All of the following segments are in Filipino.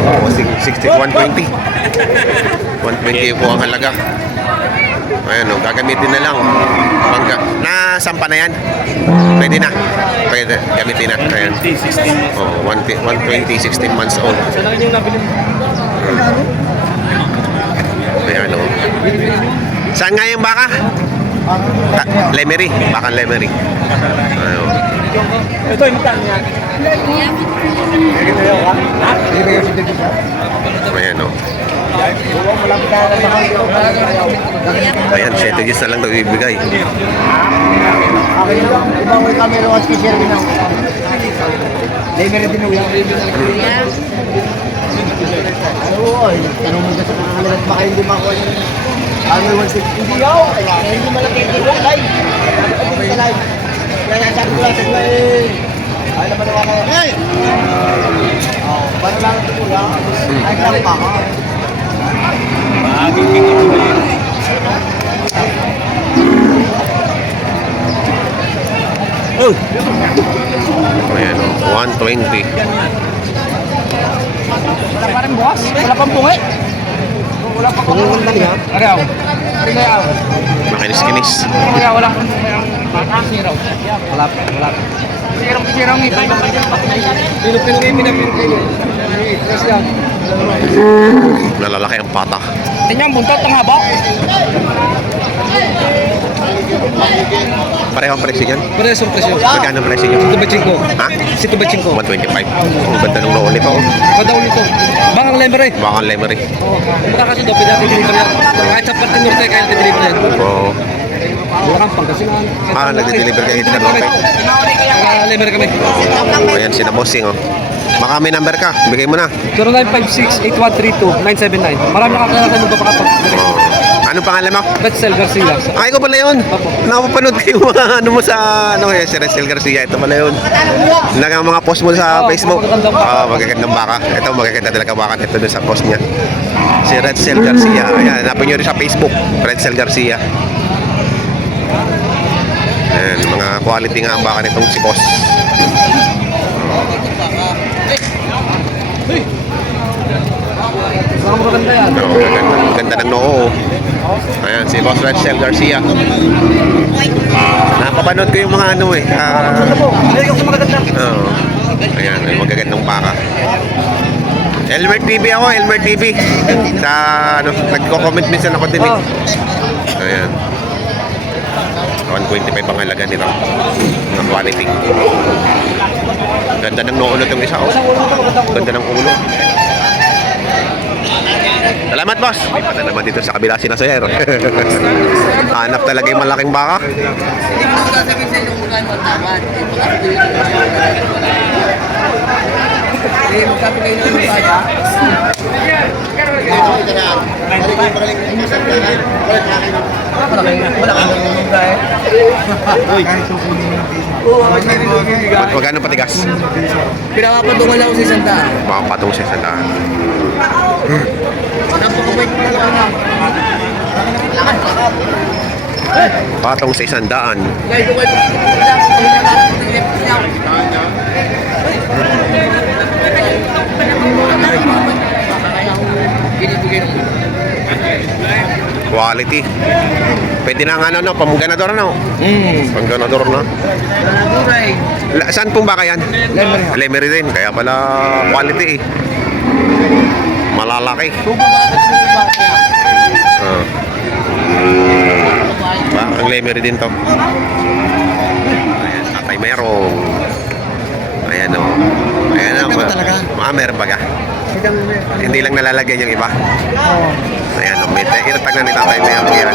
Oo, 60, 120. 120 po ang halaga. Ayan o, gagamitin na lang. Nasampa na yan? Pwede na. Pwede, gamitin na. Ayan. 16 months. Oh, 120, 16 months old. Saan lang yung nabili? Ayan o. Saan nga yung baka? Lemery. Baka Lemery. Ayan o. Ito, yung tang niya. Ayan o. Ayan, 7 years na lang daw ibigay. Tanong mo sa kakalat baka hindi makuha yun. Ano yung 160? Hindi ako. Hindi malaki. Hindi ko live. Hindi ko live. Kaya sabi ko lang sa mga ay naman naman ako. Hey! Paano lang ito ko lang? Ay lang pa ako. Oh! Ayan o, 120. Wala pa rin bukas. Wala pang bungi. Wala pa kung dali ha. Ariyaw. Ariyaw. Makinis-kinis. Wala pang siraw. Wala pa. Siraw ito. Nalalaki ang pata. Tingnan ang buntot ng haba. Pareho ang presyo niyan? Parehas ang presyo. Magkano ang presyo niyo? Ito ba chinko? Ha? Ito ba chinko? 125. Ang ganda ng noon nito. Padaw nito. Bakang lemer eh. Baka Lemery. Oo. Maka kasi daw, pwede natin deliver yan. Kahit sa parte norte, kaya natin deliver yan. Oo. Wala kang Pangasinan. Nagde-deliver kayo sa Norte. Lemer kami. O yan, sina bossing o. Baka may number ka, bigay mo na. 0956-8132-979. Marami nakakilala tayo magpapakapag. Anong pangalan mo? Retzel Garcia. Ay, ko pala yun. Nakapapanood ko yung mga ano mo sa, si Retzel Garcia. Ito pala yun. Nagang mga post mo sa Facebook. Magagandang baka. Ito, magaganda talaga baka. Ito dun sa post niya. Si Retzel Garcia. Ayan, hanapin nyo rin sa Facebook. Retzel Garcia. Ayan, mga quality nga ang baka nitong si boss. Baka maganda yan. Ganda ng noo. Ayan, si Boss Retzel Garcia. Napapanood ko yung mga ano eh. Ayan, may magagandang baka. Elmer TV ako, Elmer TV. Sa ano, nagko-comment minsan ako din eh. Ayan. 125 ang halaga nito. Ang quality. Ganda ng noo itong isa. Oh. Ganda ng ulo. Salamat, boss. May pata naman dito sa kabila sina Sir. Hanap talaga yung malaking baka. Magkano patigas? Pinakapatungan lang ako sa isang daan. Mga patong sa sandaan. Napakabait na lang na. Patong sa isandaan. Guys, ito Quality. Pwede na nga ano, pamganador na. Pamganador na. Saan pong baka yan? Lemery din. Kaya pala quality eh. Malalaki. Bakang Lemery din to. Ayan, Tatay Merong. Ayan o. Ayan o. Meron baga. Hindi lang nalalagyan yung iba. Ayan o. May iratag na ni Tatay Merong yan.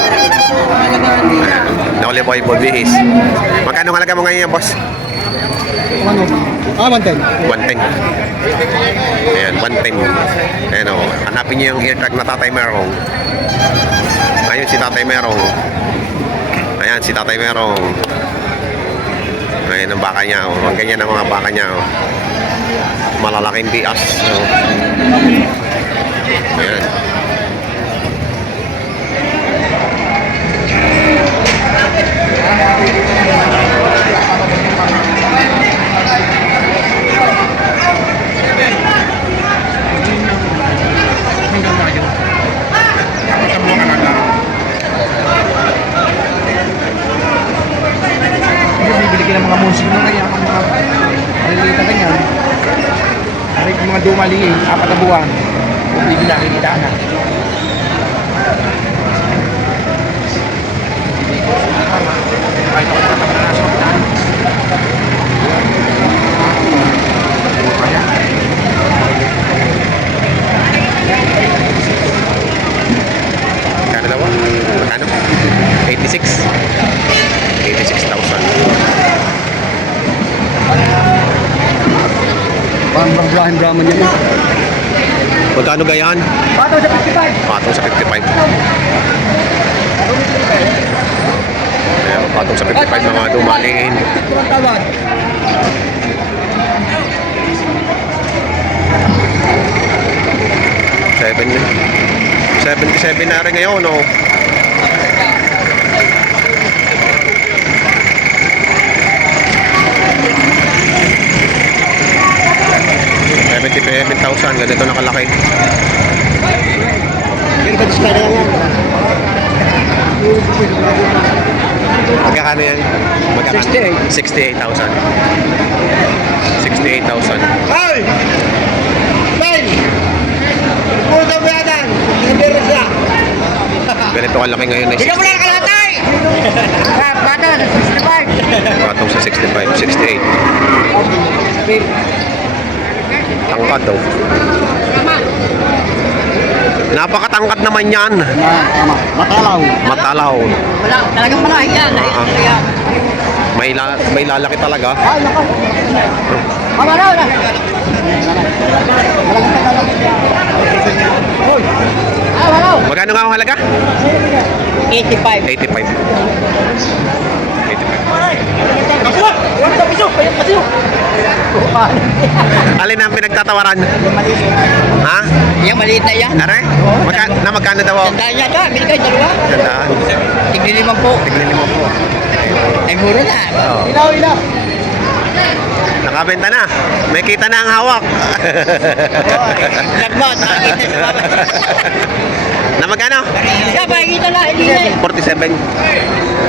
Ayan. Nauli boy bihis. Magkano halaga mo ngayon yan, boss? 110. 110. Ayan, 110. Ayan o. Hanapin niyo yung eartag na Tatay Merong. Ayun si Tatay Merong. Ayan si Tatay Merong. Ayan ang baka niya. O. Ang ganyan ang mga baka niya. O. Malalaking bias. O. Ayan. Kahit yung mga dumaliin, 4 na buwan, hindi nila nakikita na. Kahit ako naman na nasa kapitan. Magkano daw? Magkano? 86. 86,000. Parang Brahman yan. Magkano gayan? Bato sa 55! Patong sa 55. Ayan, patong sa 55 mga dumaliin. Ang tawad. Seven, 77 na rin ngayon, no? $77,000, ganito nakalaki. Pero ba't sila lang yan? Magkakano yan? Magkakano? 68,000. 68,000. Hoy! Ben! Puta mo yan! Hindi siya! Ganito kalaki ngayon ay Bigyan mo na ng kalatay! Bata, 65! patong sa 65, 68. Tangkad daw. Napakatangkad naman yan. Tama, matalaw. Matalaw. Wala, talagang malahi yan. Ah. May lalaki talaga. Ay, nako! Mamalaw na. Ah, malaw. Magkano nga ang halaga? 85. 85. 85. Alin ang pinagtatawaran? Ha? Yung maliit na yan. Are? Magkano daw? Tandaan niya ito. Binigay dalawa. Gandaan. Tigli 5 po. Tignan mo po. Ay, mura na. Oh. Ilaw, ilaw! Nakabenta na. May kita na ang hawak. Nagmat. Nakakita sa baba. Na magkano? Siya, makikita na. Hindi na. 47.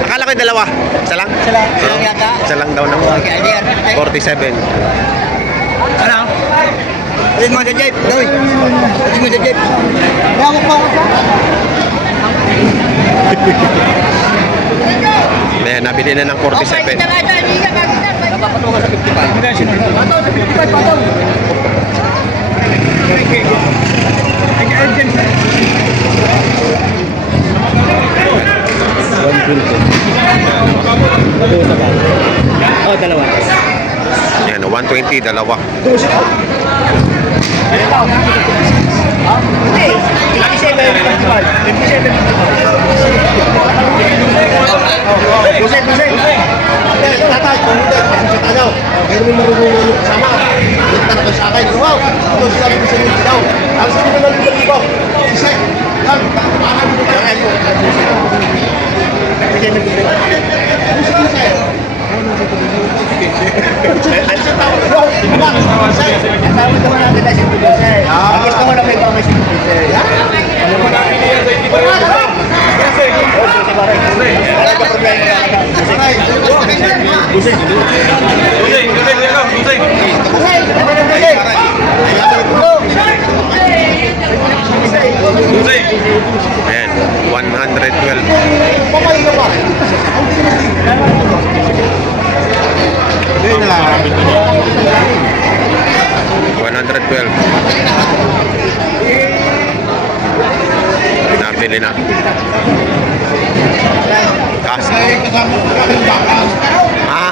Akala ko yung dalawa. Isa lang? Silang yata. Isa lang daw naman. Okay, hindi yan. 47. Ano? Alin mo sa jeep. Doy. Alin mo sa jeep. Hawak pa ako siya. Ayan, nabili na ng 47. Kita ka dyan. Hindi ka makita. Napapatungan sa 55. Bato sa 55, bato! Oh, dalawa. Ayan, 120, dalawa. Busay, busay! Tatay, kung hindi, kasi sa tanaw. Kaya naman marunong yung kasama. Nagtanong ko sa akin, wow! Ito sila yung busay yung daw. Ang sabi naman yung libo. Busay! Yan! Baka mo yung kaya mo. Busay na busay. Busay, busay! Ano siya tawag? Busay! Ang tawag naman natin na si Busay. Ang gusto mo na may pangay si Busay. Ano mo natin yan? Ayan, 112. Hindi na lang. 112. Pinabili na. Kas. Ah.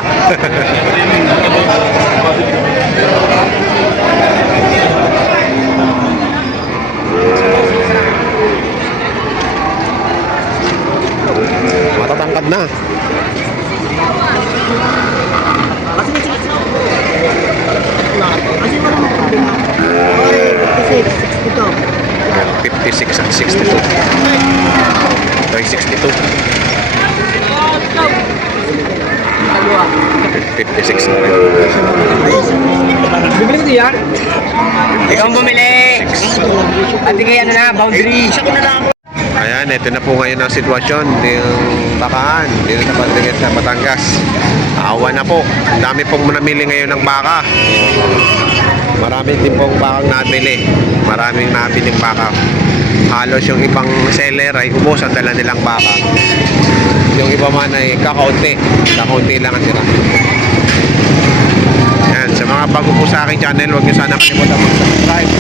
Matatangkad na. Ito. 56 at 62. Ito ay 62. 56 na rin. Bibili ko yan. Ikaw ang bumili. At ikaw ano na, boundary. Ayan, ito na po ngayon ang sitwasyon ng bakahan dito sa Bandigit sa Batangas. Awa na po. Ang dami pong namili ngayon ng baka. Marami din pong bakang nabili. Maraming nabiling baka. Halos yung ibang seller ay ubos ang dala nilang baka. Yung iba man ay kakaunti. Kakaunti lang ang tira. Yan, sa mga bago po sa aking channel, huwag niyo sana kalimutan mag-subscribe.